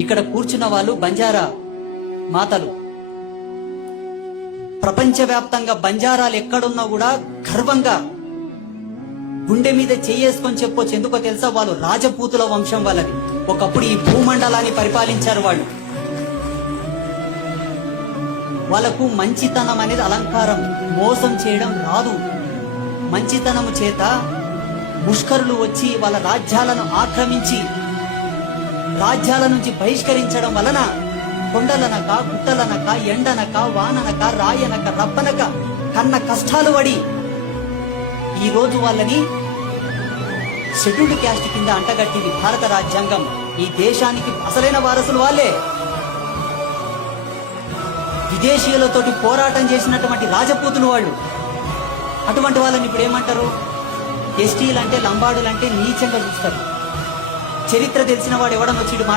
ఇక్కడ కూర్చున్న వాళ్ళు బంజారా మాతలు. ప్రపంచవ్యాప్తంగా బంజారాలు ఎక్కడున్నా కూడా గర్వంగా గుండె మీద చెయ్యేసుకొని చెప్పొచ్చు. ఎందుకో తెలుసా? వాళ్ళు రాజపూతుల వంశం వాళ్ళది. ఒకప్పుడు ఈ భూమండలాన్ని పరిపాలించారు వాళ్ళు. వాళ్ళకు మంచితనం అనేది అలంకారం, మోసం చేయడం రాదు. మంచితనము చేత ముష్కరులు వచ్చి వాళ్ళ రాజ్యాలను ఆక్రమించి రాజ్యాల నుంచి బహిష్కరించడం వలన కొండలనక, గుట్టలనక, ఎండనక, వాననక, రాయనక, రబ్బనక కన్న కష్టాలు పడి ఈ రోజు వాళ్ళని షెడ్యూల్డ్ క్యాస్ట్ కింద అంటగట్టింది భారత రాజ్యాంగం. ఈ దేశానికి అసలైన వారసులు వాళ్ళే. విదేశీయులతోటి పోరాటం చేసినటువంటి రాజపూతులు వాళ్ళు. అటువంటి వాళ్ళని ఇప్పుడు ఏమంటారు? ఎస్టీలు అంటే, లంబాడులు అంటే నీచంగా చూస్తారు. చరిత్ర తెలిసిన వాడు ఎవడనొచ్చి